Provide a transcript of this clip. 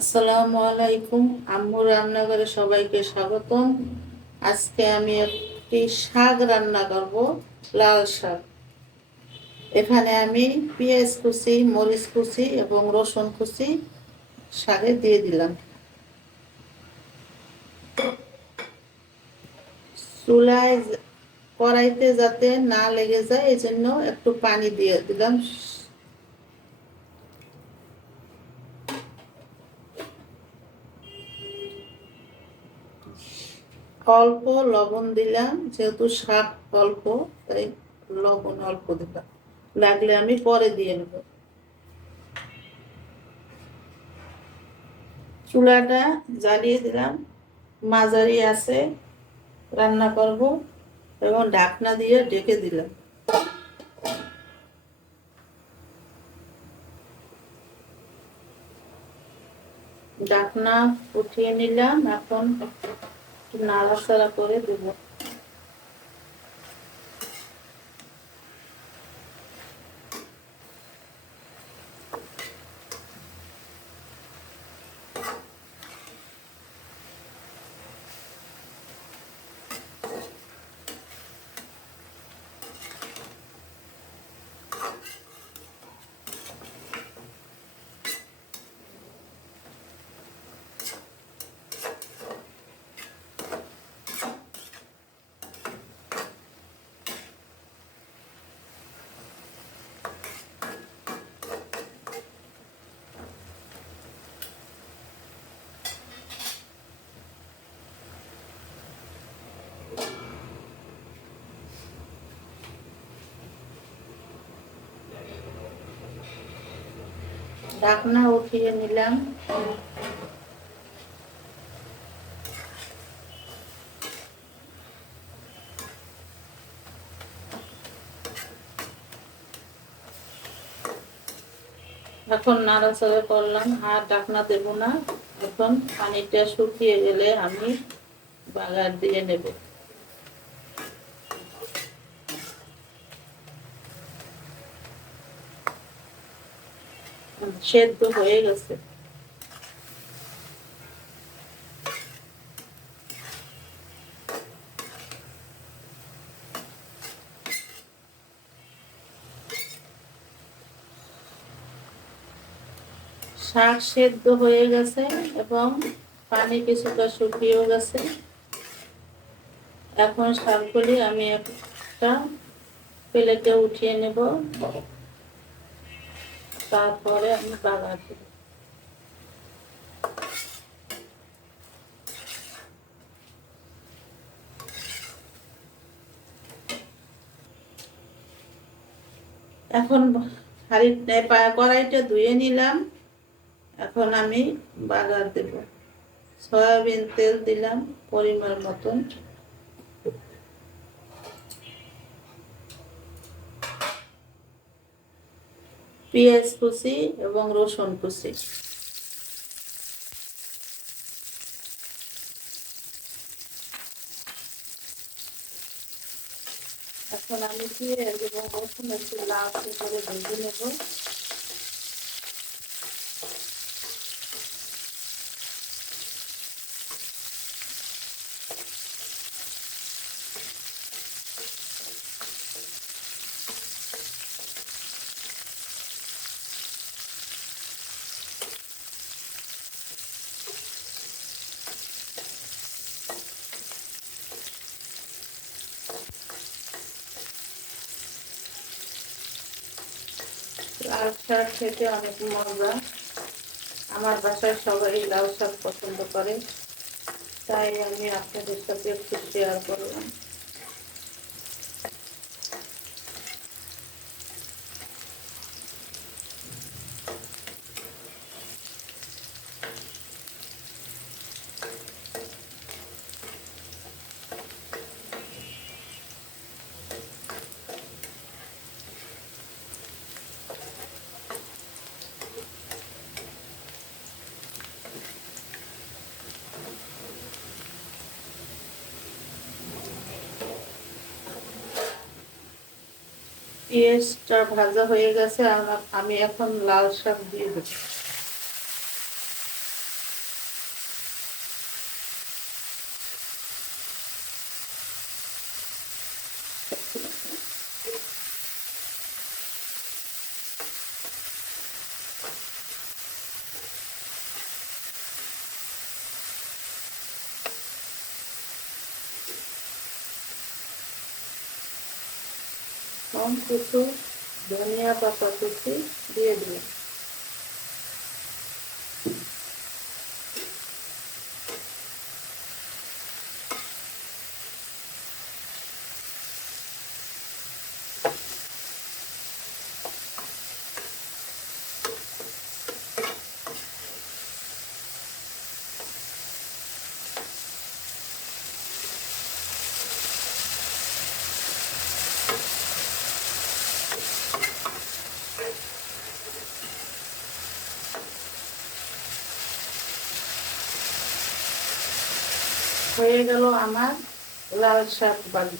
আসসালামু আলাইকুম। আম্মু রান্নাঘরে সবাইকে স্বাগতম। আজকে আমি একটি শাক রান্না করব, লাল শাক। এখানে আমি পেঁয়াজ কুচি, মরিচ কুচি এবং রসুন কুচি শাকে দিয়ে দিলাম। চুলায় কড়াইতে যাতে না লেগে যায় এই জন্য একটু পানি দিয়ে দিলাম। অল্প লবণ দিলাম, যেহেতু শাক অল্প, তাই লবণ অল্প দিলাম। লাগলে আমি পরে দিয়ে নেব। চুলাটা জ্বালিয়ে দিলাম। মাঝারি আছে, রান্না করব এবং ঢাকনা দিয়ে ঢেকে দিলাম। ঢাকনা উঠিয়ে নিলাম। এখন নাড়াচাড়া করে দেবো। ঢাকনা উঠিয়ে নিলাম। এখন নাড়াচাড়া করলাম, আর ঢাকনা দেব না। এখন পানিটা শুকিয়ে গেলে আমি বাগার দিয়ে নেব। সেদ্ধ হয়ে গেছে। শাক সেদ্ধ হয়ে গেছে এবং পানি কিছুটা শুকিয়েও গেছে। এখন শাকগুলি আমি একটা প্লেটে উঠিয়ে নেব। তারপরে আমি বাগার এখন হাড়ি কড়াইটা ধুয়ে নিলাম। এখন আমি বাগার দেব। সয়াবিন তেল দিলাম পরিমাণ মতন। পেঁয়াজ কুচি এবং রসুন কুচি। এখন আমি পেঁয়াজ এবং রসুন একটু লাল করে ভেজে নেব। লাল শাক খেতে অনেক মজা। আমার বাসায় সবাই লাউ শাক পছন্দ করে, তাই আমি আপনাদের সাথে একটু শেয়ার করলাম। পেঁয়াজটা ভাজা হয়ে গেছে আমি এখন লাল শাক দিয়ে দেব। কিছু ধনিয়া পাতা কুচি দিয়ে দিলাম হয়ে গেল আমার লাল শাক বাড়ি